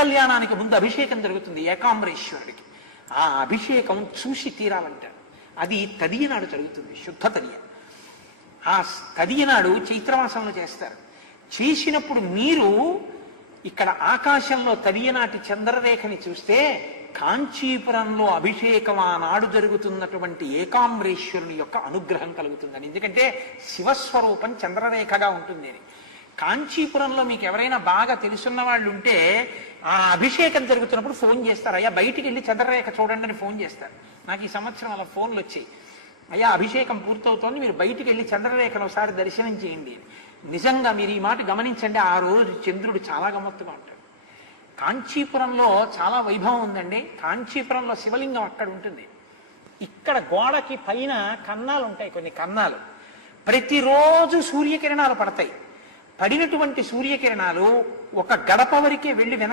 కళ్యాణానికి ముందు అభిషేకం జరుగుతుంది ఏకాంబరేశ్వరుడికి. ఆ అభిషేకం చూసి తీరాలంటారు. అది తదియ నాడు జరుగుతుంది, శుద్ధ తదియ. ఆ తదియ నాడు చైత్రమాసంలో చేస్తారు. చేసినప్పుడు మీరు ఇక్కడ ఆకాశంలో తదియనాటి చంద్రరేఖని చూస్తే కాంచీపురంలో అభిషేకం ఆనాడు జరుగుతున్నటువంటి ఏకాంబరేశ్వరుని యొక్క అనుగ్రహం కలుగుతుందని. ఎందుకంటే శివస్వరూపం చంద్రరేఖగా ఉంటుంది అని. కాంచీపురంలో మీకు ఎవరైనా బాగా తెలుసున్న వాళ్ళు ఉంటే ఆ అభిషేకం జరుగుతున్నప్పుడు ఫోన్ చేస్తారు, అయ్యా బయటికి వెళ్ళి చంద్రరేఖ చూడండి అని ఫోన్ చేస్తారు. నాకు ఈ సంవత్సరం అలా ఫోన్లు వచ్చాయి, అయ్యా అభిషేకం పూర్తవుతోంది, మీరు బయటికి వెళ్ళి చంద్రరేఖను ఒకసారి దర్శనం చేయండి. నిజంగా మీరు ఈ మాట గమనించండి, ఆ రోజు చంద్రుడు చాలా గమ్మత్తుగా ఉంటాడు. కాంచీపురంలో చాలా వైభవం ఉందండి. కాంచీపురంలో శివలింగం అక్కడ ఉంటుంది. ఇక్కడ గోడకి పైన కన్నాలు ఉంటాయి, కొన్ని కన్నాలు. ప్రతిరోజు సూర్యకిరణాలు పడతాయి. పడినటువంటి సూర్యకిరణాలు ఒక గడప వరకే వెళ్ళి